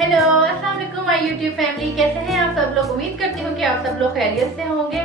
Hello, अस्सलाम वालेकुम my YouTube family. कैसे हैं आप सब लोग? उम्मीद करती हूँ कि आप सब लोग खैरियत से होंगे।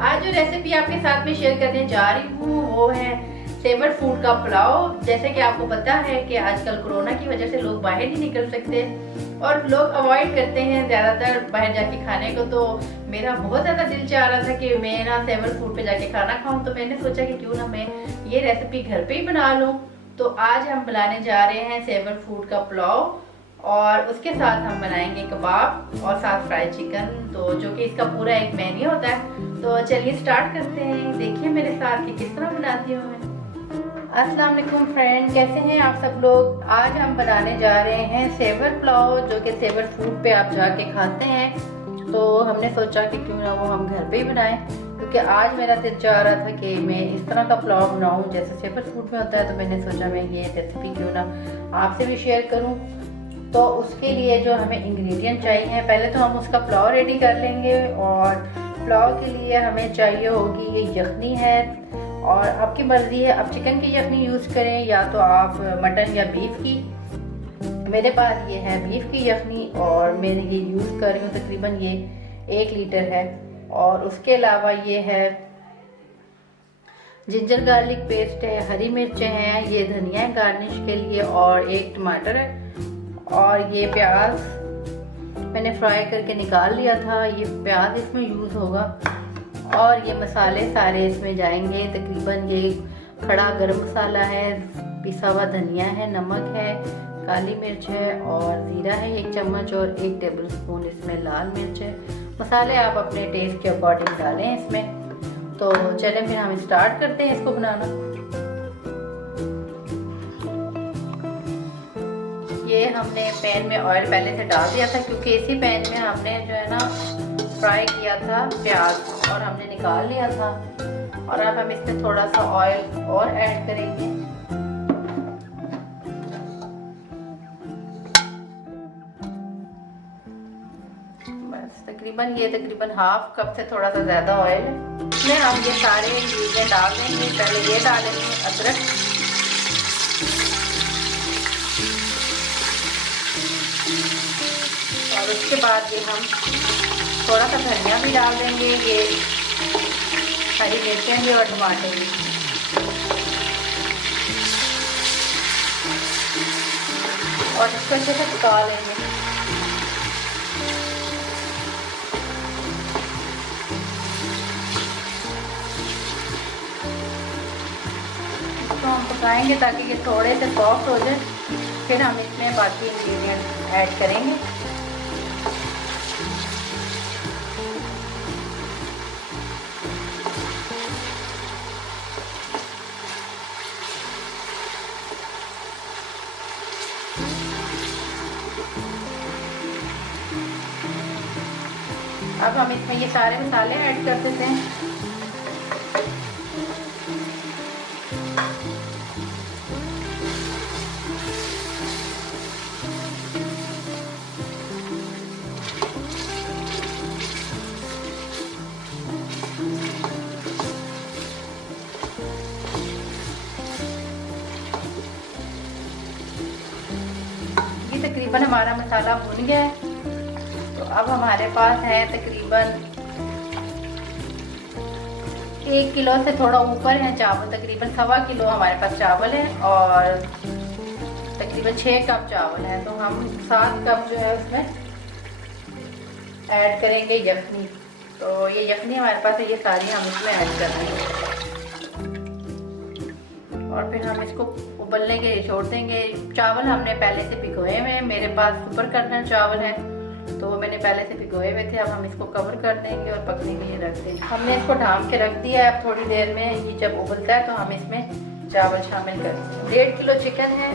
आज जो रेसिपी आपके साथ में शेयर करने जा रही हूँ वो है सेवर फूड का पुलाव। जैसे कि आपको पता है कि आजकल कोरोना की वजह से लोग बाहर नहीं निकल सकते और लोग अवॉइड करते हैं ज़्यादातर बाहर जाके खाने को। तो मेरा बहुत ज़्यादा दिल चाह रहा था कि मैं ना सेवर फूड पे जाके खाना खाऊं, तो मैंने सोचा कि क्यों ना मैं ये रेसिपी घर पे ही बना लूं। तो आज हम बनाने जा रहे हैं सेवर फूड का पुलाव और उसके साथ हम बनाएंगे कबाब और साथ फ्राइड चिकन, तो जो कि इसका पूरा एक मेन्यू होता है। तो चलिए स्टार्ट करते हैं, देखिए मेरे साथ कि किस तरह बनाती हूँ मैं। अस्सलाम वालेकुम फ्रेंड, कैसे हैं आप सब लोग? आज हम बनाने जा रहे हैं सेवर पुलाव, जो कि सेवर फूड पे आप जाके खाते हैं। तो हमने सोचा कि क्यों ना वो हम घर पे ही बनाएं, क्योंकि आज मेरा दिल चाह रहा था कि मैं इस तरह का पुलाव बनाऊं जैसे सेवर फूड में होता है। तो मैंने सोचा मैं ये रेसिपी क्यों ना आपसे भी शेयर करूं। तो उसके लिए जो हमें इंग्रेडिएंट चाहिए, पहले तो हम उसका पुलाव रेडी कर लेंगे। और पुलाव के लिए हमें चाहिए होगी ये यखनी है, और आपकी मर्ज़ी है आप चिकन की यखनी यूज़ करें या तो आप मटन या बीफ की। मेरे पास ये है बीफ की यखनी और मैं ये यूज़ कर रही हूँ, तकरीबन ये 1 लीटर है। और उसके अलावा ये है जिंजर गार्लिक पेस्ट है, हरी मिर्चें हैं, ये धनिया है गार्निश के लिए, और 1 टमाटर है, और ये प्याज मैंने फ्राई करके निकाल लिया था, ये प्याज इसमें यूज़ होगा। और ये मसाले सारे इसमें जाएंगे, तकरीबन ये खड़ा गरम मसाला है, पिसा हुआ धनिया है, नमक है, काली मिर्च है और ज़ीरा है 1 चम्मच, और 1 टेबल स्पून इसमें लाल मिर्च है। मसाले आप अपने टेस्ट के अकॉर्डिंग डालें इसमें। तो चलें फिर हम स्टार्ट करते हैं इसको बनाना। ये हमने पैन में ऑयल पहले से डाल दिया था, क्योंकि इसी पैन में हमने जो है ना फ्राई किया था प्याज और हमने निकाल लिया था। और अब हम इसमें थोड़ा सा ऑयल और ऐड करेंगे। बस तकरीबन हाफ कप से थोड़ा सा ज़्यादा ऑयल है। इसमें हम ये सारे इंग्रेडिएंट डाल देंगे। पहले ये डालेंगे अदरक, और उसके बाद ये हम थोड़ा सा धनिया भी डाल देंगे, ये हरी मिर्चें भी और टमाटर भी। और इसको अच्छे से पका लेंगे। इसको हम पकाएंगे ताकि ये थोड़े से सॉफ्ट हो जाए, फिर हम इसमें बाकी इंग्रेडिएंट ऐड करेंगे। अब हम इसमें ये सारे मसाले ऐड कर देते हैं। ये तकरीबन हमारा मसाला भुन गया है। तो अब हमारे पास है तकरीबन 1 किलो से थोड़ा ऊपर है चावल, तकरीबन 1.25 किलो हमारे पास चावल है और तकरीबन 6 कप चावल है। तो हम 7 कप जो है उसमें ऐड करेंगे यखनी। तो ये यखनी हमारे पास है, ये सारी हम इसमें ऐड कर देंगे और फिर हम इसको उबलने के लिए छोड़ देंगे। चावल हमने पहले से भिगोए हुए हैं, मेरे पास सुपर कर्नल चावल है तो वो मैंने पहले से भिगोए हुए थे। अब हम इसको कवर कर देंगे और पकने के लिए रख देंगे। हमने इसको ढाँप के रख दिया है। अब थोड़ी देर में ये जब उबलता है तो हम इसमें चावल शामिल कर देंगे। 1.5 किलो चिकन है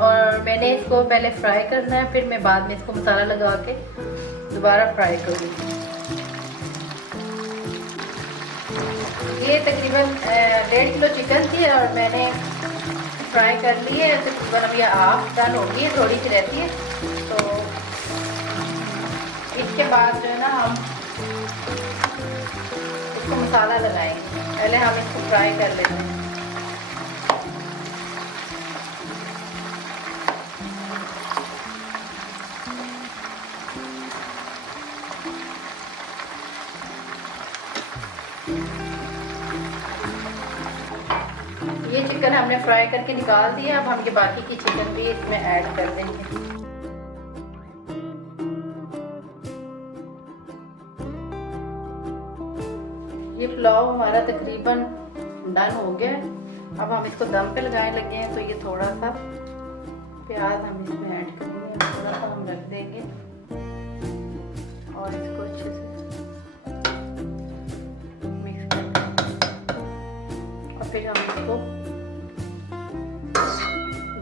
और मैंने इसको पहले फ्राई करना है, फिर मैं बाद में इसको मसाला लगा के दोबारा फ्राई करूँगी। ये तकरीबन 1.5 किलो चिकन थी और मैंने फ्राई कर ली है। तकरीबन अब ये हाफ डन होगी है, थोड़ी सी रहती है। तो इसके बाद जो है ना हम इसको मसाला लगाएंगे। पहले हम इसको फ्राई कर लेते हैं। चिकन हमने फ्राई करके निकाल दिया। अब हम ये बाकी की चिकन भी इसमें ऐड कर देंगे। ये पुलाव हमारा तकरीबन डन हो गया। अब हम इसको दम पे लगाने लगे हैं, तो ये थोड़ा सा प्याज हम इसमें ऐड करेंगे, थोड़ा सा हम रख देंगे और इसको अच्छे से मिक्स कर देंगे और फिर हम इसको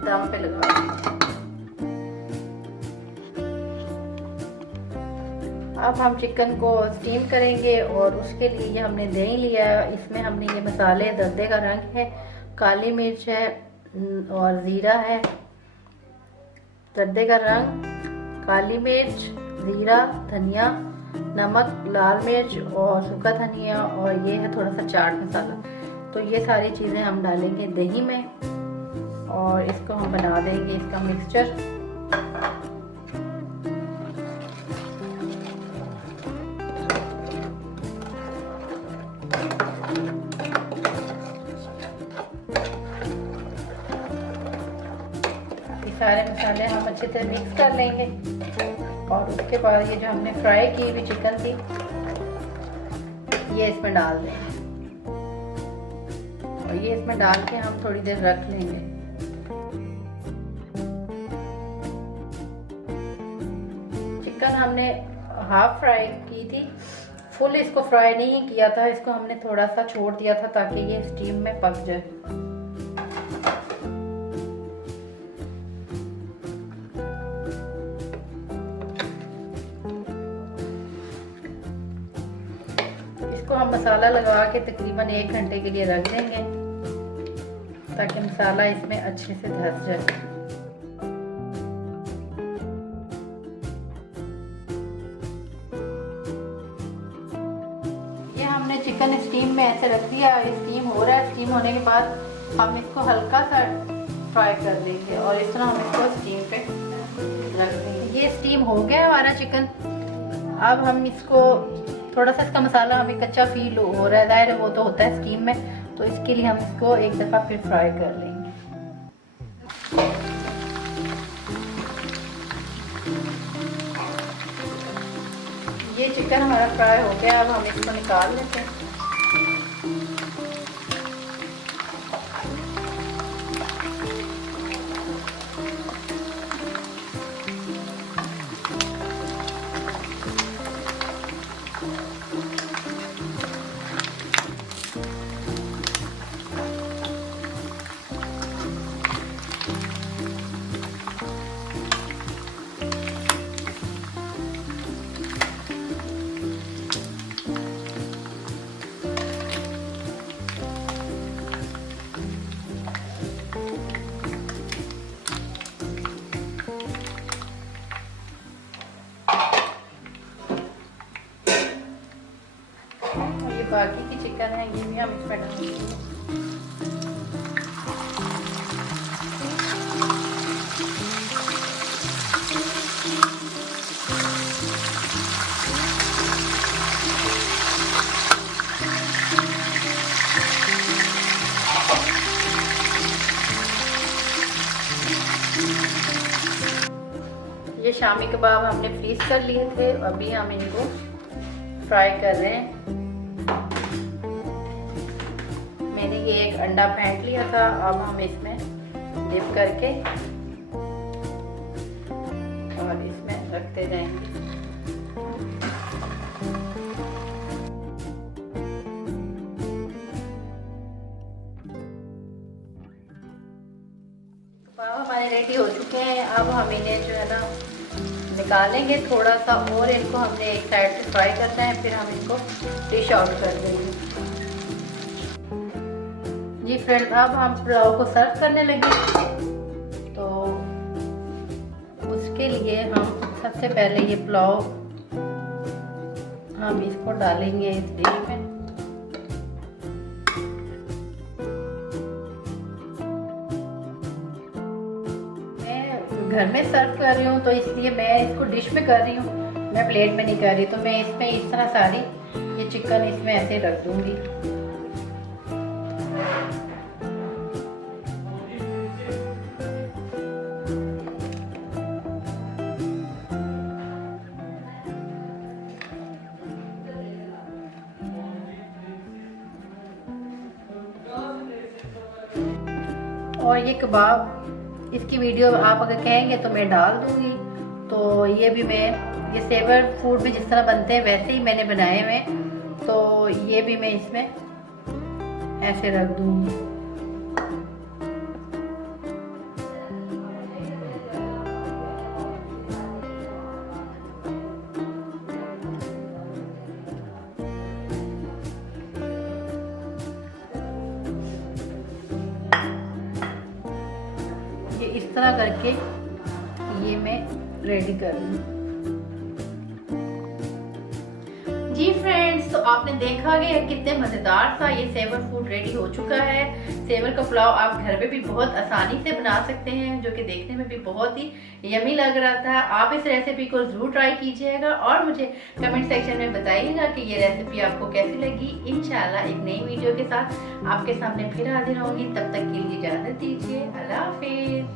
दम पे लगा देंगे। अब हम चिकन को स्टीम करेंगे और उसके लिए ये हमने दही लिया है। इसमें हमने ये मसाले, दर्दे का रंग है, काली मिर्च है और ज़ीरा है। दर्दे का रंग, काली मिर्च, ज़ीरा, धनिया, नमक, लाल मिर्च और सूखा धनिया और ये है थोड़ा सा चाट मसाला। तो ये सारी चीज़ें हम डालेंगे दही में और इसको हम बना देंगे इसका मिक्सचर। सारे मसाले हम अच्छे से मिक्स कर लेंगे और उसके बाद ये जो हमने फ्राई की हुई चिकन थी ये इसमें डाल देंगे और ये इसमें डाल के हम थोड़ी देर रख लेंगे। चिकन हमने हाफ फ्राई की थी, फुल इसको फ्राई नहीं किया था, इसको हमने थोड़ा सा छोड़ दिया था ताकि ये स्टीम में पक जाए। इसको हम मसाला लगा के तकरीबन 1 घंटे के लिए रख देंगे ताकि मसाला इसमें अच्छे से धस जाए। ये हमने चिकन स्टीम में ऐसे रख दिया, स्टीम हो रहा है। स्टीम होने के बाद हम इसको हल्का सा फ्राई कर लेंगे और इस तरह हम इसको स्टीम पे रख देंगे। ये स्टीम हो गया हमारा चिकन। अब हम इसको थोड़ा सा, इसका मसाला हमें कच्चा फील हो रहा है, ज़ाहिर है वो तो होता है स्टीम में, तो इसके लिए हम इसको एक दफ़ा फिर फ्राई कर लेंगे। ये चिकन हमारा फ्राई हो गया। अब हम इसको निकाल लेते हैं। ये बाकी की चिकन है, ये भी हम इसमें डालेंगे। ये शामी कबाब हमने फ्रीज कर लिए थे, अभी हम इनको फ्राई कर रहे हैं। मैंने ये एक अंडा फेंट लिया था, अब हम इसमें डिप करके और इसमें रखते जाएंगे। कबाब हमारे रेडी हो चुके हैं। अब हम इन्हें जो है ना निकालेंगे थोड़ा सा और इनको हमने एक साइड से फ्राई करना है, फिर हम इसको डिश आउट कर देंगे। जी फ्रेंड्स, अब हम पुलाव को सर्व करने लगे, तो उसके लिए हम सबसे पहले ये पुलाव हम इसको डालेंगे इस डिश में। घर में सर्व कर रही हूँ तो इसलिए मैं इसको डिश में कर रही हूँ, मैं प्लेट में नहीं कर रही। तो मैं इसमें इस तरह सारी ये चिकन इसमें ऐसे रख दूंगी। और ये कबाब, इसकी वीडियो आप अगर कहेंगे तो मैं डाल दूंगी। तो ये भी मैं, ये सेवर फूड में जिस तरह बनते हैं वैसे ही मैंने बनाए हुए, तो ये भी मैं इसमें ऐसे रख दूंगी। ये इस तरह करके ये मैं रेडी कर लूँ। जी फ्रेंड्स, तो आपने देखा कि कितने मज़ेदार सा ये सेवर फूड रेडी हो चुका है। सेवर का पुलाव आप घर पे भी बहुत आसानी से बना सकते हैं, जो कि देखने में भी बहुत ही यमी लग रहा था। आप इस रेसिपी को ज़रूर ट्राई कीजिएगा और मुझे कमेंट सेक्शन में बताइएगा कि ये रेसिपी आपको कैसी लगी। इंशाल्लाह एक नई वीडियो के साथ आपके सामने फिर हाजिर होंगी। तब तक के लिए इजाज़त दीजिए। अल्लाह हाफिज़।